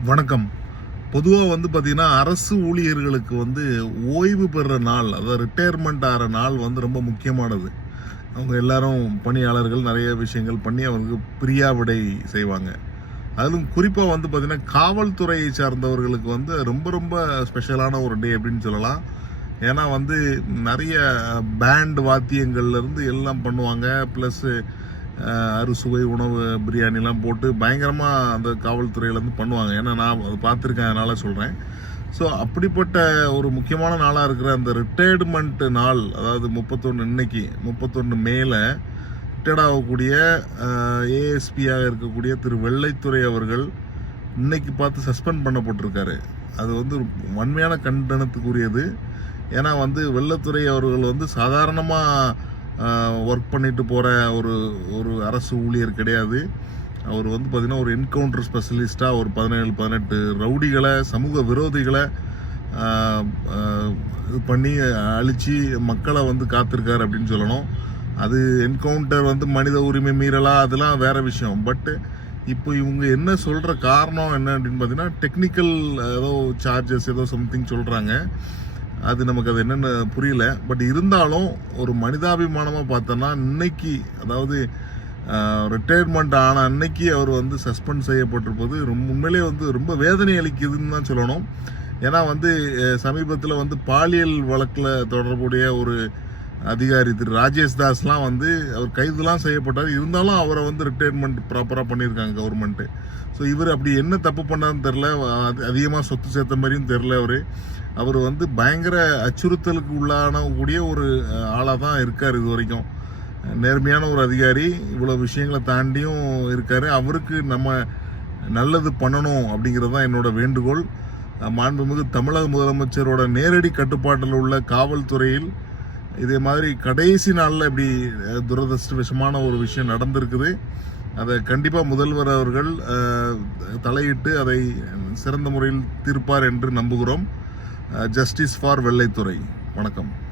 வணக்கம். பொதுவாக வந்து பார்த்திங்கன்னா அரசு ஊழியர்களுக்கு வந்து ஓய்வு பெறுற நாள் அதாவது ரிட்டையர்மெண்ட் ஆகிற நாள் வந்து ரொம்ப முக்கியமானது. அவங்க எல்லாரும் பணியாளர்கள் நிறைய விஷயங்கள் பண்ணி அவங்களுக்கு பிரியாவிடை செய்வாங்க. அதிலும் குறிப்பாக வந்து பார்த்தீங்கன்னா காவல்துறையை சார்ந்தவர்களுக்கு வந்து ரொம்ப ரொம்ப ஸ்பெஷலான ஒரு டே அப்படின்னு சொல்லலாம். ஏன்னா வந்து நிறைய பேண்ட் வாத்தியங்கள்லேருந்து எல்லாம் பண்ணுவாங்க. ப்ளஸ்ஸு அறுசுவை உணவு பிரியாணிலாம் போட்டு பயங்கரமாக அந்த காவல்துறையிலேருந்து பண்ணுவாங்க. ஏன்னா நான் அதை பார்த்துருக்கேன் அதனால் சொல்கிறேன் ஸோ அப்படிப்பட்ட ஒரு முக்கியமான நாளாக இருக்கிற அந்த ரிட்டையர்மெண்ட் நாள் அதாவது முப்பத்தொன்று இன்னைக்கு முப்பத்தொன்று மேலே ரிட்டையர்ட் ஆகக்கூடிய ஏஎஸ்பியாக இருக்கக்கூடிய திரு வெள்ளைத்துறை அவர்கள் இன்னைக்கு பார்த்து சஸ்பெண்ட் பண்ணப்பட்டிருக்காரு. அது வந்து வன்மையான கண்டனத்துக்குரியது. ஏன்னா வந்து வெள்ளத்துறை அவர்கள் வந்து சாதாரணமாக ஒர்க் பண்ணிட்டு போகிற ஒரு ஒரு அரசு ஊழியர் கிடையாது. அவர் வந்து பார்த்திங்கன்னா ஒரு என்கவுண்டர் ஸ்பெஷலிஸ்ட்டாக ஒரு பதினேழு பதினெட்டு ரவுடிகளை சமூக விரோதிகளை இது பண்ணி அழித்து மக்களை வந்து காத்திருக்காரு அப்படின்னு சொல்லணும். அது என்கவுண்டர் வந்து மனித உரிமை மீறலா? அதெல்லாம் வேறு விஷயம். பட்டு இப்போ இவங்க என்ன சொல்கிற காரணம் என்ன அப்படின்னு பார்த்தீங்கன்னா டெக்னிக்கல் ஏதோ சார்ஜஸ் ஏதோ சம்திங் சொல்கிறாங்க அது நமக்கு அது என்னென்னு புரியல. பட் இருந்தாலும் ஒரு மனிதாபிமானமாக பார்த்தோன்னா இன்னைக்கு அதாவது ரிட்டையர்மெண்ட் ஆன அன்னைக்கு அவர் வந்து சஸ்பெண்ட் செய்யப்பட்டிருப்பது ரொம்ப உண்மையிலே வந்து ரொம்ப வேதனை அளிக்குதுன்னு தான் சொல்லணும். ஏன்னா வந்து சமீபத்தில் வந்து பாலியல் வழக்கில் தொடர்புடைய ஒரு அதிகாரி திரு. ராஜேஷ் தாஸ்லாம் வந்து அவர் கைதுலாம் செய்யப்பட்டார். இருந்தாலும் அவரை வந்து ரிட்டையர்மெண்ட் ப்ராப்பராக பண்ணியிருக்காங்க கவர்மெண்ட்டு ஸோ இவர் அப்படி என்ன தப்பு பண்ணான்னு தெரில அது அதிகமாக சொத்து சேர்த்த மாதிரியும் தெரில அவர். அவர் வந்து பயங்கர அச்சுறுத்தலுக்கு உள்ளான கூடிய ஒரு ஆளாக தான் இருக்கார் இது வரைக்கும் நேர்மையான ஒரு அதிகாரி இவ்வளோ விஷயங்களை தாண்டியும் இருக்கார். அவருக்கு நம்ம நல்லது பண்ணணும் அப்படிங்கிறது தான் என்னோட வேண்டுகோள். மாண்புமிகு தமிழக முதலமைச்சரோட நேரடி கட்டுப்பாட்டில் உள்ள காவல்துறையில் இதே மாதிரி கடைசி நாளில் இப்படி துரதிருஷ்டவசமான ஒரு விஷயம் நடந்திருக்குது. அதை கண்டிப்பாக முதல்வர் அவர்கள் தலையிட்டு அதை சிறந்த முறையில் தீர்ப்பார் என்று நம்புகிறோம். Justice for Vellaithurai. வணக்கம்.